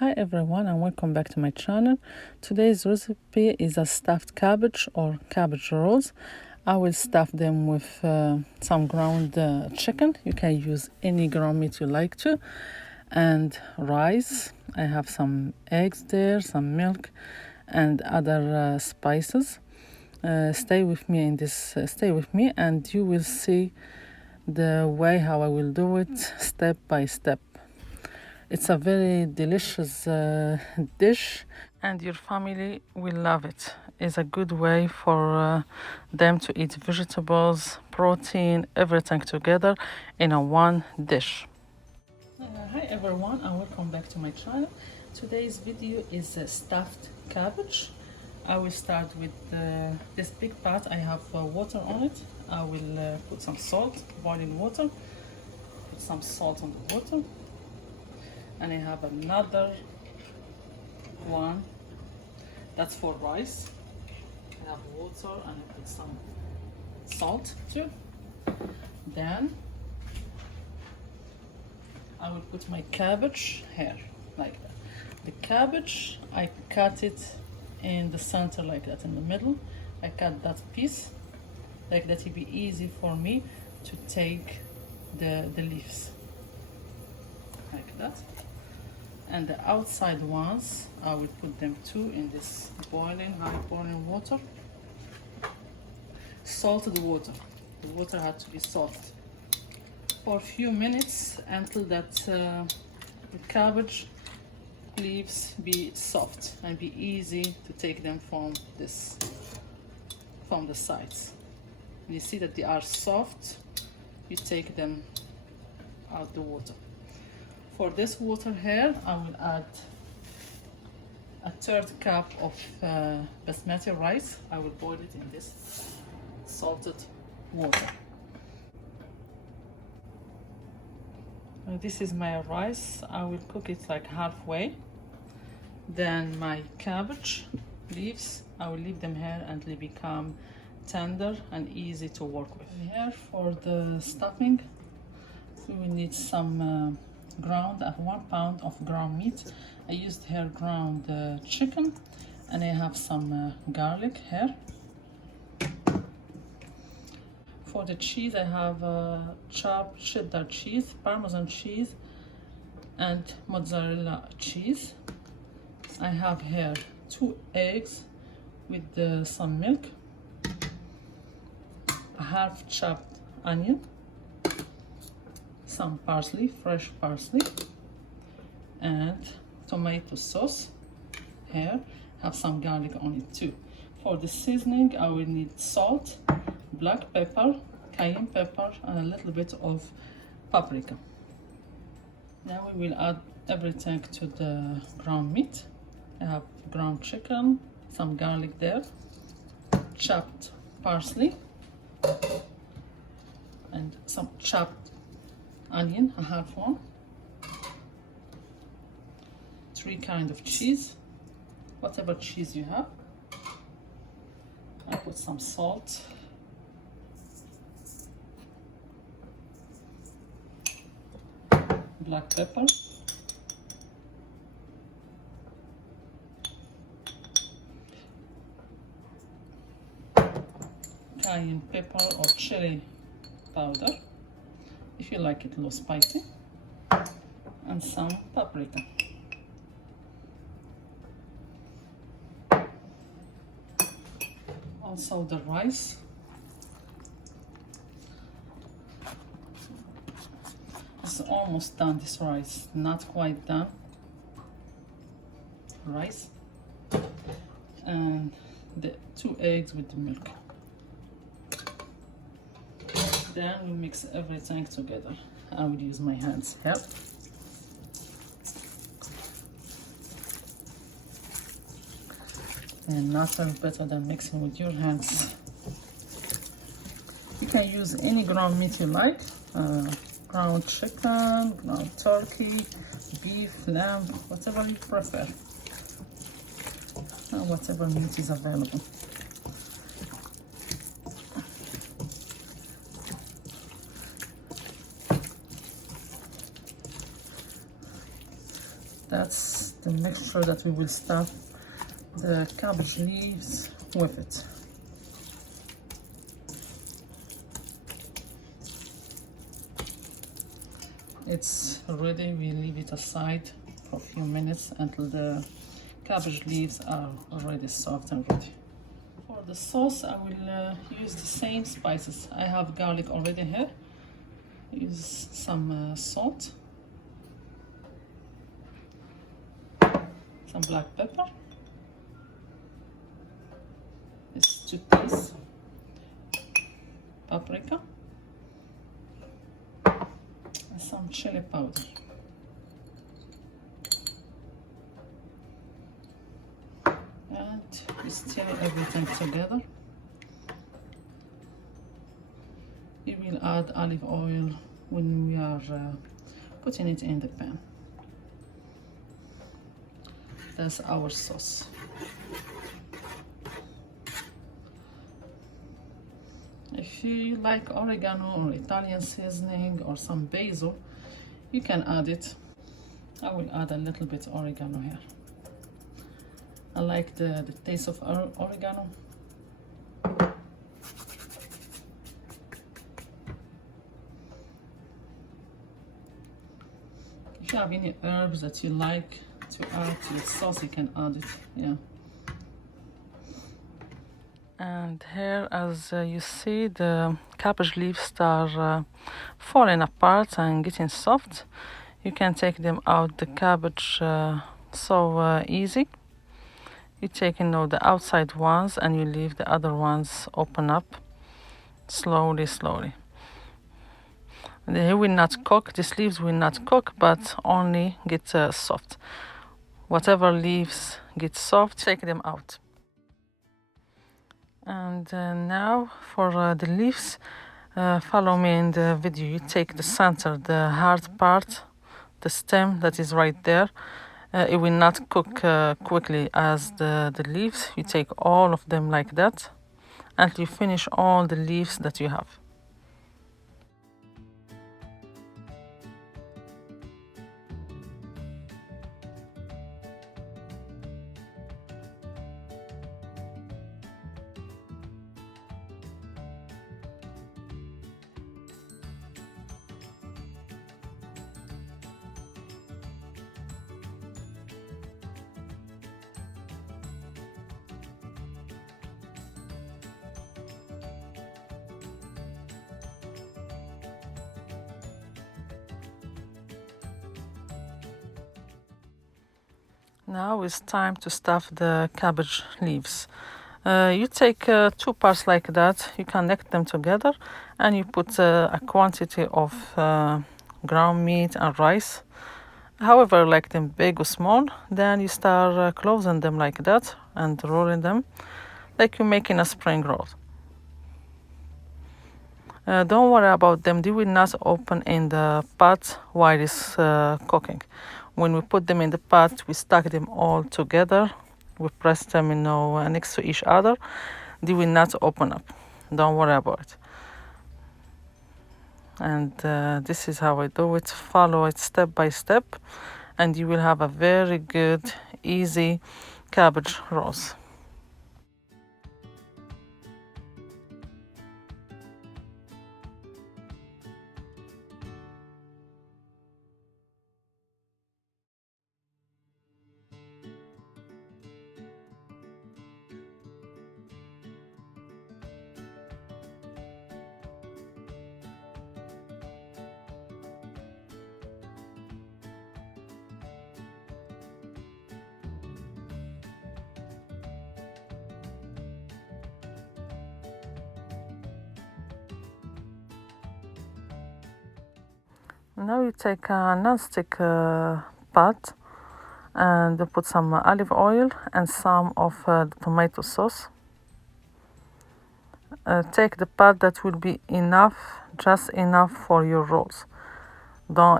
Hi everyone and welcome back to my channel. Today's recipe is a stuffed cabbage or cabbage rolls. I will stuff them with some ground chicken. You can use any ground meat you like to, and rice. I have some eggs there, some milk and other spices. Stay with me and you will see the way how I will do it step by step. It's a very delicious dish and your family will love it. It's a good way for them to eat vegetables, protein, everything together in a one dish. Hi everyone and welcome back to my channel. Today's video is stuffed cabbage. I will start with this big pot. I have water on it. I will put some salt, boiling water. Put some salt on the water. And I have another one that's for rice. I have water and I put some salt too. Then I will put my cabbage here like that. The cabbage, I cut it in the center like that, in the middle. I cut that piece like that. It'll be easy for me to take the leaves like that. And the outside ones, I will put them too in this high boiling water. Salt the water. The water had to be salted for a few minutes until that the cabbage leaves be soft and be easy to take them from the sides. And you see that they are soft, you take them out the water. For this water here, I will add a third cup of basmati rice. I will boil it in this salted water. This is my rice. I will cook it like halfway. Then my cabbage leaves, I will leave them here until they become tender and easy to work with. Here for the stuffing, we will need some ground. I have 1 pound of ground meat. I used here ground chicken, and I have some garlic here. For the cheese, I have chopped cheddar cheese, Parmesan cheese, and mozzarella cheese. I have here 2 eggs with some milk, a half chopped onion, some parsley, fresh parsley, and tomato sauce. Here have some garlic on it too. For the seasoning, I will need salt, black pepper, cayenne pepper, and a little bit of paprika. Now we will add everything to the ground meat. I have ground chicken, some garlic there, chopped parsley, and some chopped onion, a half one, 3 kinds of cheese, whatever cheese you have. I put some salt, black pepper, cayenne pepper or chili powder if you like it low spicy, and some paprika. Also the rice. It's almost done, this rice, not quite done. Rice and the 2 eggs with the milk. Then we mix everything together. I will use my hands here. And nothing better than mixing with your hands. You can use any ground meat you like. Ground chicken, ground turkey, beef, lamb, whatever you prefer. And whatever meat is available. That's the mixture that we will stuff the cabbage leaves with it. It's ready. We leave it aside for a few minutes until the cabbage leaves are already soft and ready. For the sauce, I will use the same spices. I have garlic already here. Use some salt, some black pepper, this 2 teaspoons, paprika, and some chili powder. And we stir everything together. We will add olive oil when we are putting it in the pan. That's our sauce. If you like oregano or Italian seasoning or some basil, you can add it. I will add a little bit oregano here. I like the taste of oregano. If you have any herbs that you like to add to the sauce, you can add it. Yeah. And here, as you see, the cabbage leaves are falling apart and getting soft. You can take them out the cabbage so easy. You take the outside ones and you leave the other ones open up slowly. They will not cook, these leaves will not cook, but only get soft. Whatever leaves get soft, take them out. And now for the leaves, follow me in the video. You take the center, the hard part, the stem that is right there. It will not cook quickly as the leaves. You take all of them like that until you finish all the leaves that you have. Now it's time to stuff the cabbage leaves. You take 2 parts like that, you connect them together, and you put a quantity of ground meat and rice. However, like them big or small, then you start closing them like that and rolling them like you're making a spring roll. Don't worry about them, they will not open in the pot while it's cooking. When we put them in the pot, we stack them all together. We press them, next to each other. They will not open up. Don't worry about it. And this is how I do it. Follow it step by step, and you will have a very good, easy cabbage rolls. Now you take a non-stick pot and put some olive oil and some of the tomato sauce. Take the pot that will be enough, just enough for your rolls.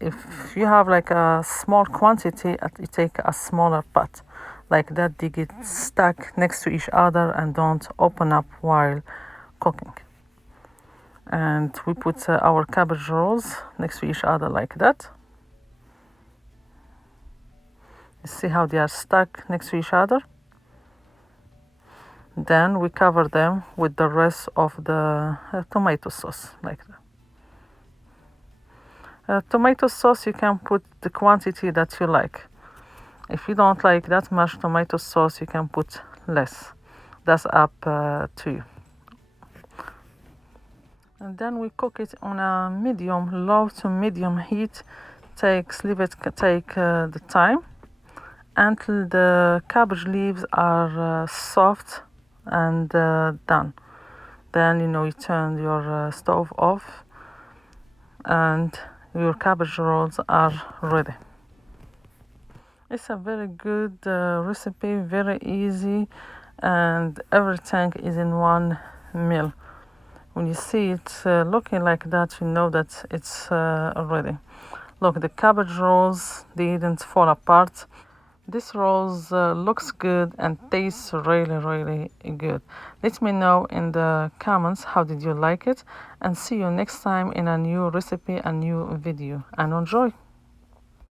If you have like a small quantity, you take a smaller pot. Like that, they get stuck next to each other and don't open up while cooking. And we put our cabbage rolls next to each other like that. You see how they are stuck next to each other? Then we cover them with the rest of the tomato sauce, like that. Tomato sauce, you can put the quantity that you like. If you don't like that much tomato sauce, you can put less. That's up to you. And then we cook it on a low to medium heat. Take the time until the cabbage leaves are soft and done. Then you turn your stove off and your cabbage rolls are ready. It's a very good recipe, very easy, and everything is in one meal. When you see it looking like that, you know that it's ready. Look, the cabbage rolls didn't fall apart. This rolls looks good and tastes really, really good. Let me know in the comments how did you like it, and see you next time in a new recipe, a new video, and enjoy.